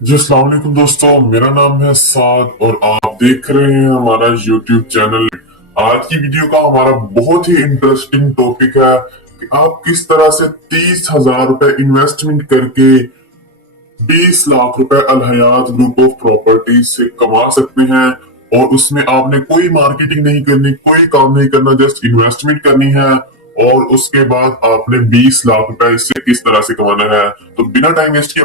जी अस्सलाम वालेकुम दोस्तों, मेरा नाम है साद और आप देख रहे हैं हमारा YouTube चैनल। आज की वीडियो का हमारा बहुत ही इंटरेस्टिंग टॉपिक है कि आप किस तरह से 30,000 रुपए इन्वेस्टमेंट करके 20 लाख रुपए अल हयात ग्रुप ऑफ प्रॉपर्टीज से कमा सकते हैं। और उसमें आपने कोई मार्केटिंग नहीं करनी, कोई काम नहीं करना, जस्ट इन्वेस्टमेंट करनी है। और उसके बाद आपने 20 लाख रुपए इससे किस तरह से कमाना है। तो बिना टाइम वेस्ट किए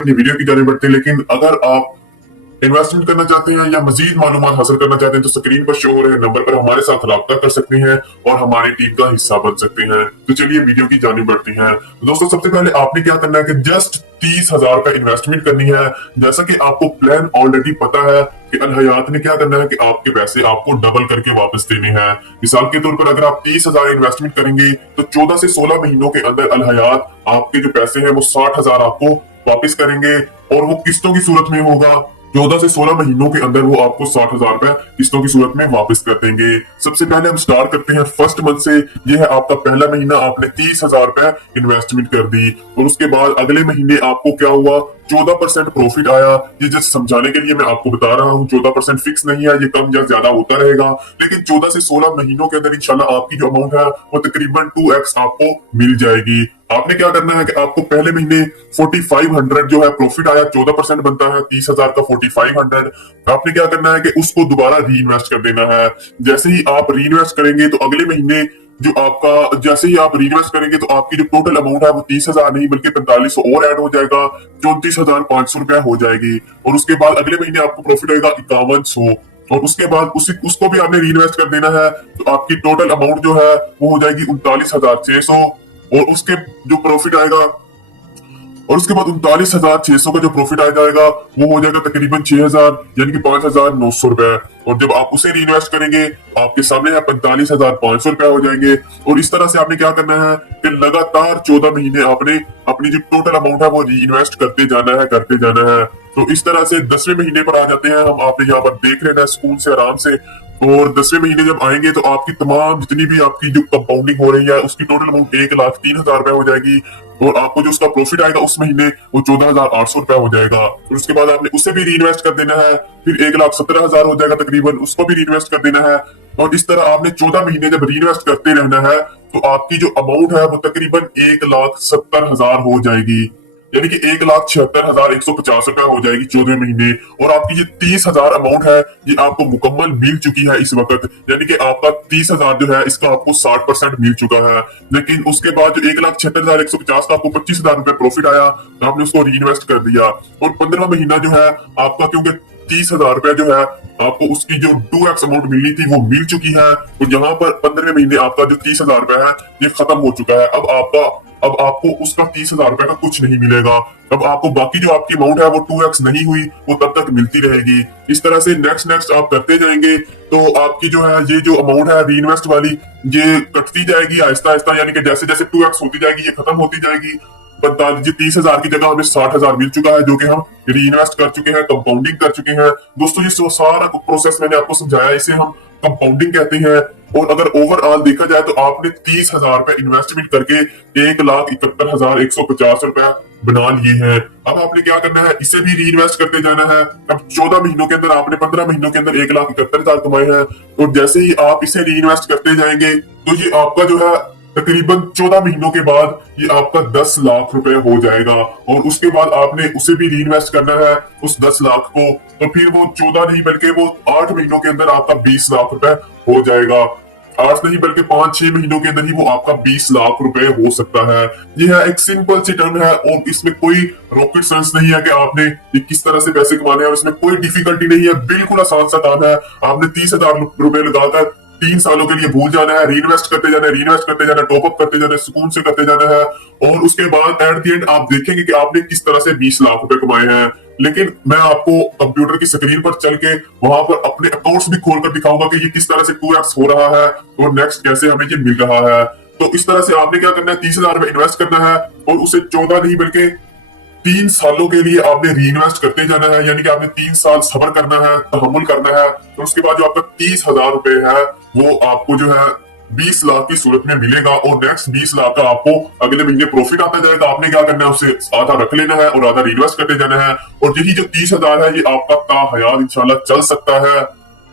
अपनी वीडियो की जाने बढ़ते हैं। लेकिन अगर आप इन्वेस्टमेंट करना चाहते हैं या मजीद मालूमात हासिल करना चाहते हैं तो स्क्रीन पर शो हो रहे नंबर पर हमारे साथ राब्ता कर सकते हैं और हमारी टीम का हिस्सा बन सकते हैं। तो चलिए वीडियो की जानी बढ़ती हैं। तो दोस्तों, सबसे पहले आपने क्या करना है कि जस्ट 30,000 का इन्वेस्टमेंट करनी है। जैसा कि आपको प्लान ऑलरेडी पता है कि अल हयात ने क्या करना है कि आपके पैसे आपको डबल करके वापस देने हैं। मिसाल के तौर पर अगर आप 30,000 इन्वेस्टमेंट करेंगे तो 14 से 16 महीनों के अंदर अल हयात आपके जो पैसे हैं वो 60,000 आपको वापस करेंगे। और वो किस्तों की सूरत में होगा। 14 से 16 महीनों के अंदर वो आपको 60,000 रुपए किस्तों की सूरत में वापस कर देंगे। सबसे पहले हम स्टार्ट करते हैं फर्स्ट मंथ से। ये है आपका पहला महीना, आपने 30,000 रुपए इन्वेस्टमेंट कर दी। और उसके बाद अगले महीने आपको क्या हुआ, 14% प्रॉफिट आया। ये जस्ट समझाने के लिए मैं आपको बता रहा हूँ, 14% फिक्स नहीं है, ये कम या ज्यादा होता रहेगा। लेकिन 14 से 16 महीनों के अंदर इंशाल्लाह आपकी जो अमाउंट है वो तकरीबन 2x आपको मिल जाएगी। आपने क्या करना है कि आपको पहले महीने 4500 जो है प्रॉफिट आया, 14% बनता है 30,000 का 4500। आपने क्या करना है कि उसको दोबारा री इन्वेस्ट कर देना है। जैसे ही आप री इन्वेस्ट करेंगे तो अगले महीने जो आपका, जैसे ही आप री इन्वेस्ट करेंगे तो आपकी जो टोटल अमाउंट है वो 30,000 नहीं बल्कि 4500 और ऐड हो जाएगा, 34,500 रुपया हो जाएगी। और उसके बाद अगले महीने आपको प्रॉफिट होगा 5100। और उसके बाद उसको भी आपने री इन्वेस्ट कर देना है। तो आपकी टोटल अमाउंट जो है वो हो जाएगी 39,600। और उसके जो प्रॉफिट आएगा, और उसके बाद 39,600 का जो प्रॉफिट आ जाएगा वो हो जाएगा तकरीबन 6,000, यानी कि 5,900 रुपए। और जब आप उसे री इन्वेस्ट करेंगे आपके सामने 45,500 रुपए हो जाएंगे। और इस तरह से आपने क्या करना है कि लगातार 14 महीने आपने अपनी जो टोटल अमाउंट है वो री इन्वेस्ट करते जाना है, करते जाना है। तो इस तरह से 10वें महीने पर आ जाते हैं हम। आपने यहाँ पर देख लेना है सुकून से, आराम से। और 10वें महीने जब आएंगे तो आपकी तमाम जितनी भी आपकी जो कंपाउंडिंग हो रही है उसकी टोटल अमाउंट 1,03,000 रुपए हो जाएगी। और आपको जो उसका प्रॉफिट आएगा उस महीने वो 14,800 रुपया हो जाएगा। और उसके बाद आपने उसे भी री इन्वेस्ट कर देना है, फिर 1,17,000 हो जाएगा तकरीबन, उसको भी री इन्वेस्ट कर देना है। और इस तरह आपने 14 महीने जब री इन्वेस्ट करते रहना है तो आपकी जो अमाउंट है वो तकरीबन 1,70,000 हो जाएगी, यानी कि 1,76,150 रुपया हो जाएगी 14वें महीने। और आपकी ये 30,000 अमाउंट है ये आपको मुकम्मल मिल चुकी है इस वक्त, यानी कि आपका 30,000 जो है इसका आपको 60% मिल चुका है। लेकिन उसके बाद जो 1,76,150 का आपको 25,000 रुपए प्रॉफिट आया, आपने उसको री इन्वेस्ट कर दिया। और 15वां महीना जो है आपका, क्योंकि 30,000 रुपया जो है आपको उसकी जो 2x अमाउंट मिलनी थी वो मिल चुकी है। तो यहाँ पर 15वें महीने आपका जो 30,000 रुपया है ये खत्म हो चुका है। अब आपको उसका 30,000 रुपए का कुछ नहीं मिलेगा। अब आपको बाकी जो आपकी अमाउंट है वो 2x नहीं हुई, वो तब तक मिलती रहेगी। इस तरह से नेक्स्ट नेक्स्ट आप करते जाएंगे तो आपकी जो है ये जो अमाउंट है री इन्वेस्ट वाली ये कटती जाएगी आहिस्ता आहिस्ता, यानी कि जैसे जैसे 2x होती जाएगी ये खत्म होती जाएगी। 30,000 की जगह हमें 60,000 मिल चुका है जो कि हम री इन्वेस्ट कर चुके हैं, कंपाउंडिंग कर चुके हैं। दोस्तों, ये सारा प्रोसेस मैंने आपको समझाया, इसे हम कंपाउंडिंग कहते हैं। और अगर ओवरऑल देखा जाए तो आपने 30,000 रुपए इन्वेस्टमेंट करके 1,71,150 रुपए बना लिए हैं। अब आपने क्या करना है, इसे भी री इन्वेस्ट करते जाना है। अब 14 महीनों के अंदर आपने 15 महीनों के अंदर 1,71,000 कमाए हैं। और जैसे ही आप इसे री इन्वेस्ट करते जाएंगे तो ये आपका जो है तकरीबन 14 महीनों के बाद ये आपका 10 लाख रुपए हो जाएगा। और उसके बाद आपने उसे भी री इन्वेस्ट करना है उस 10 लाख को। तो फिर वो 14 नहीं बल्कि वो 8 महीनों के अंदर आपका 20 लाख रुपए हो जाएगा। 8 नहीं बल्कि 5-6 महीनों के अंदर ही वो आपका 20 लाख रुपए हो सकता है। यह है एक सिंपल सी टर्म है और इसमें कोई रॉकेट साइंस नहीं है कि आपने ये किस तरह से पैसे कमाने हैं। और इसमें कोई डिफिकल्टी नहीं है, बिल्कुल आसान सा काम है। आपने 30,000 रुपए लगाकर 3 सालों के लिए भूल जाना है, री इन्वेस्ट करते जाना है, री इन्वेस्ट करते जाना है, टॉपअप करते जाना है, सुकून से करते जाना है। और उसके बाद एट द एंड आप देखेंगे कि आपने किस तरह से 20 लाख रुपए कमाए हैं। लेकिन मैं आपको कंप्यूटर की स्क्रीन पर चल के वहां पर अपने अकाउंट्स भी खोलकर दिखाऊंगा कि ये किस तरह से 2x हो रहा है और नेक्स्ट कैसे हमें ये मिल रहा है। तो इस तरह से आपने क्या करना है, 30,000 रुपए इन्वेस्ट करना है और उसे 14 नहीं बल्कि 3 सालों के लिए आपने री इन्वेस्ट करते जाना है, यानी कि आपने 3 साल सब्र करना है, तहम्मुल करना है। तो उसके बाद जो आपका 30,000 रुपए है वो आपको जो है 20 लाख की सूरत में मिलेगा, और नेक्स्ट 20 लाख का आपको अगले महीने प्रॉफिट आता जाएगा। आपने क्या करना है, उससे आधा रख लेना है और आधा रिइन्वेस्ट करते जाना है। और यही जो 30,000 है ये आपका ताहयात इंशाल्लाह चल सकता है।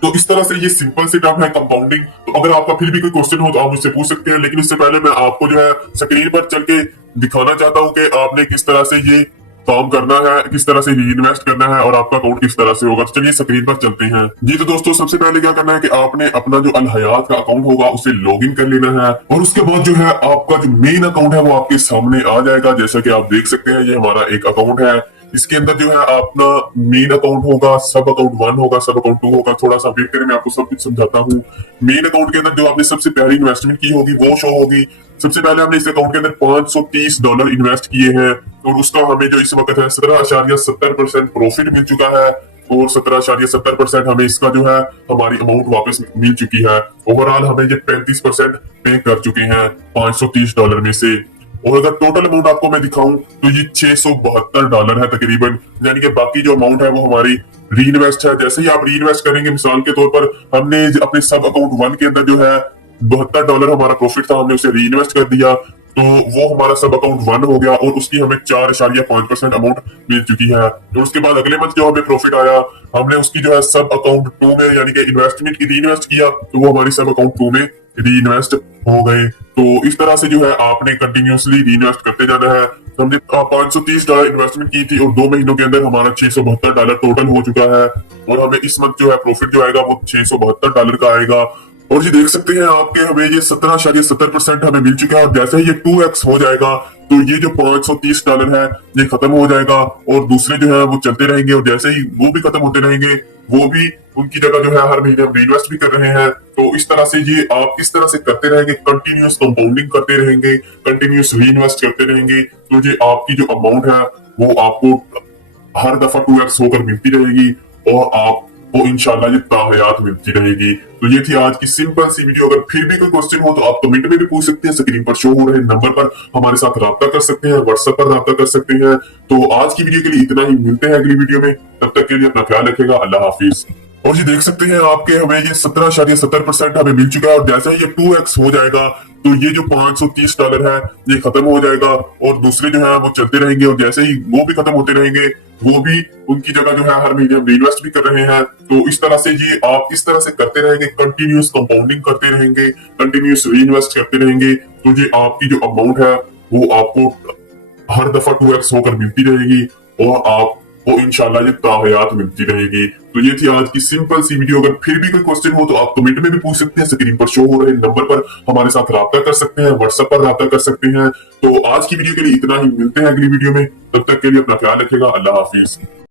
तो इस तरह से ये सिंपल सी टर्म है कंपाउंडिंग। तो अगर आपका फिर भी कोई क्वेश्चन हो तो आप मुझसे पूछ सकते हैं, लेकिन इससे पहले मैं आपको जो है स्क्रीन पर चल के दिखाना चाहता हूँ कि आपने किस तरह से ये काम करना है, किस तरह से री इन्वेस्ट करना है और आपका अकाउंट किस तरह से होगा। तो चलिए स्क्रीन पर चलते हैं जी। तो दोस्तों सबसे पहले क्या करना है कि आपने अपना जो अल हयात का अकाउंट होगा उसे लॉग इन कर लेना है, और उसके बाद जो है आपका जो मेन अकाउंट है वो आपके सामने आ जाएगा। जैसा कि आप देख सकते हैं ये हमारा एक अकाउंट है। इसके अंदर जो है अपना मेन अकाउंट होगा, सब अकाउंट 1 होगा, सब अकाउंट 2 होगा। थोड़ा सा वेट करें, मैं आपको सब कुछ समझाता हूँ। मेन अकाउंट के अंदर जो आपने सबसे पहली इन्वेस्टमेंट की होगी वो शो होगी। सबसे पहले हमने इस अकाउंट के अंदर $530 इन्वेस्ट किए हैं, और उसका हमें जो इस वक्त है 17.70% प्रॉफिट मिल चुका है, और 17.70% हमें इसका जो है हमारी अमाउंट वापस मिल चुकी है। ओवरऑल हमें ये 35% पे कर चुके हैं $530 में से। और अगर टोटल अमाउंट आपको मैं दिखाऊं तो ये $672 है तकरीबन, यानी कि बाकी जो अमाउंट है वो हमारी री इन्वेस्ट है। जैसे ही आप री इन्वेस्ट करेंगे, मिसाल के तौर पर हमने अपने सब अकाउंट 1 के अंदर जो है $72 हमारा प्रॉफिट था, हमने उसे री इन्वेस्ट कर दिया, तो वो हमारा सब अकाउंट 1 हो गया, और उसकी हमें 4.5% अमाउंट मिल चुकी है। तो उसके बाद अगले मंथ जो हमें प्रॉफिट आया, हमने उसकी जो है सब अकाउंट 2 में यानी कि इन्वेस्टमेंट की री इन्वेस्ट किया, तो वो हमारी सब अकाउंट 2 में री इन्वेस्ट हो गए। तो इस तरह से जो है आपने कंटिन्यूसली री इन्वेस्ट करते जाना है। हमने $530 इन्वेस्टमेंट की थी, और 2 महीनों के अंदर हमारा $672 टोटल हो चुका है, और हमें इस मंथ जो है प्रॉफिट जो आएगा वो $672 का आएगा। और ये देख सकते हैं आपके हमें ये 17.70% हमें मिल चुका है, और जैसे ही ये 2x हो जाएगा तो ये जो $530 है ये खत्म हो जाएगा, और दूसरे जो है वो चलते रहेंगे, और जैसे ही वो भी खत्म होते रहेंगे वो भी उनकी जगह जो है हर महीने हम इन्वेस्ट भी कर रहे हैं। तो इस तरह से ये आप इस तरह से करते रहेंगे, कंटिन्यूस कंपाउंडिंग करते रहेंगे, कंटिन्यूस री इन्वेस्ट करते रहेंगे, तो ये आपकी जो अमाउंट है वो आपको हर दफा 2x होकर मिलती रहेगी, और आपको इंशाल्लाह ये ताहयात मिलती रहेगी। तो ये थी आज की सिंपल सी वीडियो। अगर फिर भी कोई क्वेश्चन हो तो आप कमेंट में भी पूछ सकते हैं, स्क्रीन पर शो हो रहे नंबर पर हमारे साथ राब्ता कर सकते हैं, व्हाट्सएप पर राब्ता कर सकते हैं। तो आज की वीडियो के लिए इतना ही, मिलते हैं अगली वीडियो में, तब तक के लिए अपना ख्याल रखेगा। अल्लाह हाफिज। और ये देख सकते हैं आपके हमें ये 17.70% हमें मिल चुका है, और जैसे ही ये 2x हो जाएगा तो ये जो $530 है ये खत्म हो जाएगा, और दूसरे जो है वो चलते रहेंगे, और जैसे ही वो भी खत्म होते रहेंगे वो भी उनकी जगह जो है हर महीने हम इन्वेस्ट भी कर रहे हैं। तो इस तरह से ये आप इस तरह से करते रहेंगे, कंटिन्यूस कंपाउंडिंग करते रहेंगे, कंटिन्यूस री इन्वेस्ट करते रहेंगे, तो ये आपकी जो अमाउंट है वो आपको हर दफा 2x होकर मिलती रहेगी, और आपको इंशाल्लाह ये ताहयात मिलती रहेगी। तो ये थी आज की सिंपल सी वीडियो। अगर फिर भी कोई क्वेश्चन हो तो आप कमेंट में भी पूछ सकते हैं, स्क्रीन पर शो हो रहे नंबर पर हमारे साथ राब्ता कर सकते हैं, व्हाट्सएप पर राब्ता कर सकते हैं। तो आज की वीडियो के लिए इतना ही, मिलते हैं अगली वीडियो में, तब तक के लिए अपना ख्याल रखेगा। अल्लाह हाफिज।